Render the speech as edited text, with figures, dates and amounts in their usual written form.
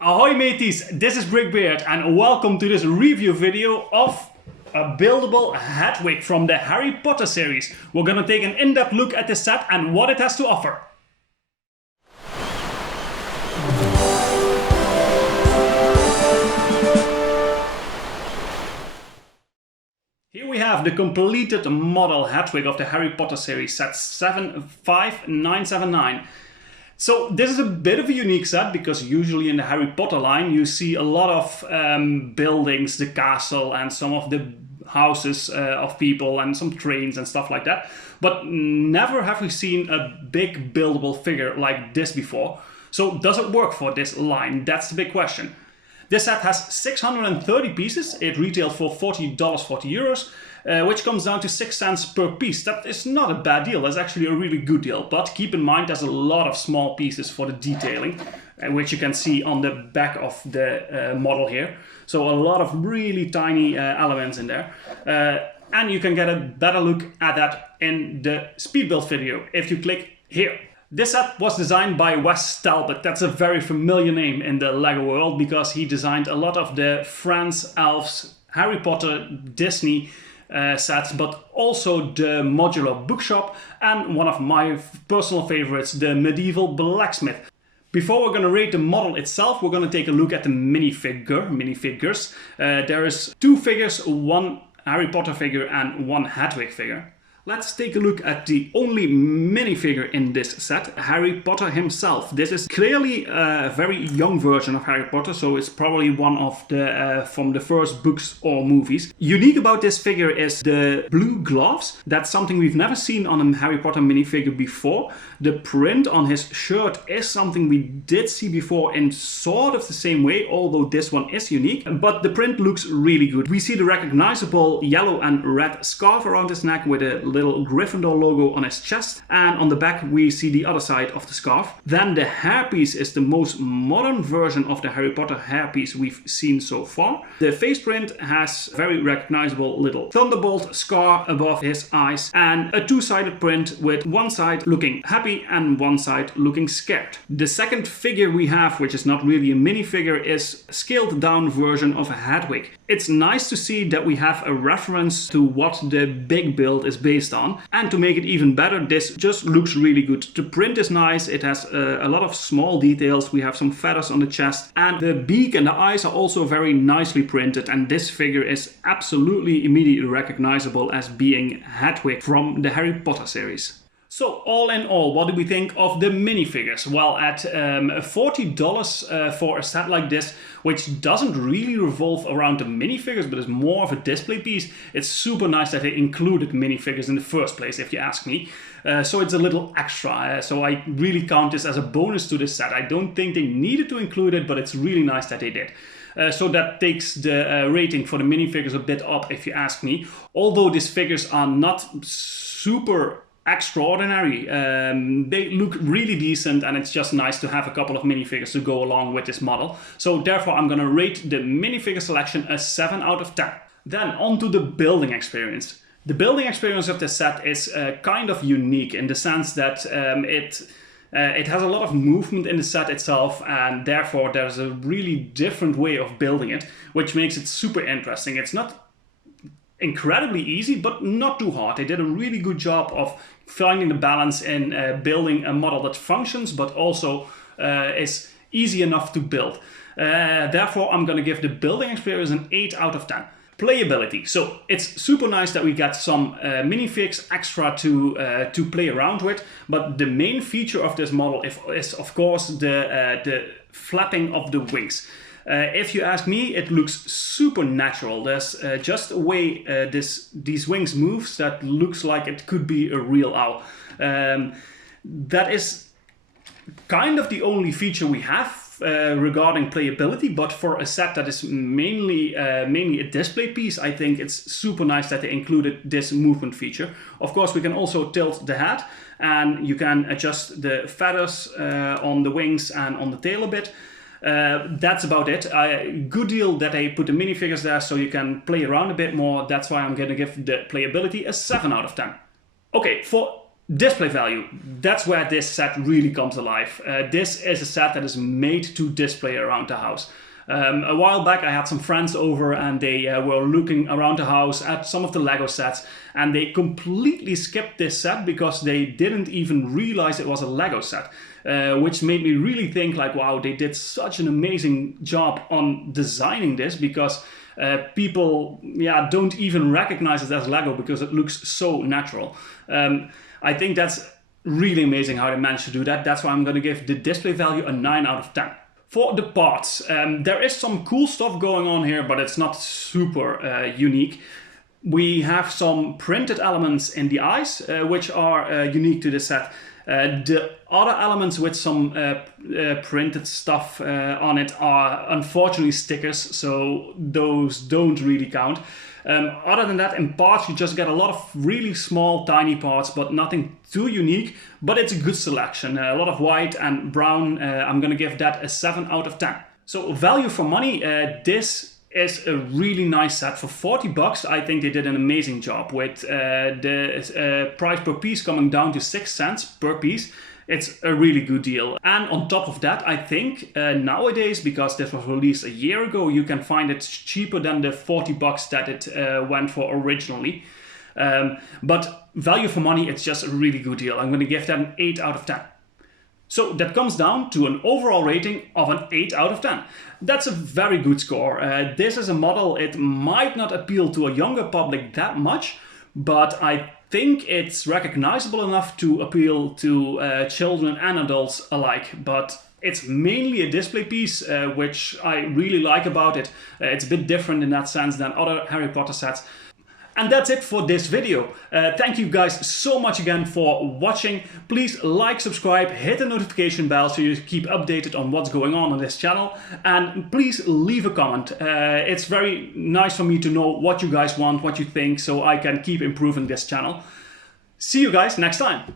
Ahoy mateys, this is BrickBeard and welcome to this review video of a buildable Hedwig from the Harry Potter series. We're gonna take an in-depth look at this set and what it has to offer. Here we have the completed model Hedwig of the Harry Potter series, set 75979. So this is a bit of a unique set because usually in the Harry Potter line you see a lot of buildings, the castle and some of the houses of people and some trains and stuff like that. But never have we seen a big buildable figure like this before. So does it work for this line? That's the big question. This set has 630 pieces. It retailed for $40, €40, which comes down to 6 cents per piece. That is not a bad deal. That's actually a really good deal. But keep in mind there's a lot of small pieces for the detailing, which you can see on the back of the model here. So a lot of really tiny elements in there. And you can get a better look at that in the speed build video if you click here. This set was designed by Wes Talbot. That's a very familiar name in the LEGO world because he designed a lot of the Friends, Elves, Harry Potter, Disney sets, but also the modular bookshop and one of my personal favorites, the medieval blacksmith. Before we're going to rate the model itself, we're going to take a look at the minifigures. There is 2 figures, 1 Harry Potter figure and 1 Hedwig figure. Let's take a look at the only minifigure in this set, Harry Potter himself. This is clearly a very young version of Harry Potter, so it's probably one of the from the first books or movies. Unique about this figure is the blue gloves. That's something we've never seen on a Harry Potter minifigure before. The print on his shirt is something we did see before in sort of the same way, although this one is unique. But the print looks really good. We see the recognizable yellow and red scarf around his neck with a little Gryffindor logo on his chest, and on the back we see the other side of the scarf. Then the hairpiece is the most modern version of the Harry Potter hairpiece we've seen so far. The face print has very recognizable little thunderbolt scar above his eyes and a 2-sided print with one side looking happy and one side looking scared. The second figure we have, which is not really a minifigure, is a scaled down version of a Hedwig. It's nice to see that we have a reference to what the big build is based on, and to make it even better, this just looks really good. The print is nice, it has a lot of small details. We have some feathers on the chest, and the beak and the eyes are also very nicely printed, and this figure is absolutely immediately recognizable as being Hedwig from the Harry Potter series. So all in all, what do we think of the minifigures? Well, at $40 for a set like this, which doesn't really revolve around the minifigures, but is more of a display piece, it's super nice that they included minifigures in the first place, if you ask me. So it's a little extra, so I really count this as a bonus to this set. I don't think they needed to include it, but it's really nice that they did. So that takes the rating for the minifigures a bit up, if you ask me. Although these figures are not super extraordinary, they look really decent, and it's just nice to have a couple of minifigures to go along with this model. So therefore I'm gonna rate the minifigure selection a 7 out of 10. Then on to the building experience. The building experience of this set is kind of unique in the sense that it has a lot of movement in the set itself, and therefore there's a really different way of building it, which makes it super interesting. It's not incredibly easy, but not too hard. They did a really good job of finding the balance in building a model that functions, but also is easy enough to build. Therefore, I'm going to give the building experience an 8 out of 10. Playability. So it's super nice that we get some minifigs extra to play around with, but the main feature of this model is of course the flapping of the wings. If you ask me, it looks super natural. There's just a way these wings moves that looks like it could be a real owl. That is kind of the only feature we have regarding playability, but for a set that is mainly a display piece, I think it's super nice that they included this movement feature. Of course, we can also tilt the head, and you can adjust the feathers on the wings and on the tail a bit. That's about it. Good deal that they put the minifigures there so you can play around a bit more. That's why I'm going to give the playability a 7 out of 10. Okay, for Display value, that's where this set really comes alive. This is a set that is made to display around the house. A while back I had some friends over and they were looking around the house at some of the Lego sets, and they completely skipped this set because they didn't even realize it was a Lego set, which made me really think like, wow, they did such an amazing job on designing this, because people don't even recognize it as Lego because it looks so natural. I think that's really amazing how they managed to do that. That's why I'm going to give the display value a 9 out of 10. For the parts, there is some cool stuff going on here, but it's not super unique. We have some printed elements in the eyes, which are unique to the set. The other elements with some printed stuff on it are unfortunately stickers, so those don't really count. Other than that, in parts you just get a lot of really small tiny parts, but nothing too unique, but it's a good selection. A lot of white and brown. I'm gonna give that a 7 out of 10. So value for money, this is a really nice set. For 40 bucks, I think they did an amazing job with the price per piece coming down to 6 cents per piece. It's a really good deal. And on top of that, I think nowadays, because this was released a year ago, you can find it cheaper than the 40 bucks that it went for originally. But value for money, it's just a really good deal. I'm going to give that an 8 out of 10. So that comes down to an overall rating of an 8 out of 10. That's a very good score. This is a model, it might not appeal to a younger public that much, but I think it's recognizable enough to appeal to children and adults alike. But it's mainly a display piece, which I really like about it. It's a bit different in that sense than other Harry Potter sets. And that's it for this video. Thank you guys so much again for watching. Please like, subscribe, hit the notification bell so you keep updated on what's going on this channel. And please leave a comment. It's very nice for me to know what you guys want, what you think, so I can keep improving this channel. See you guys next time.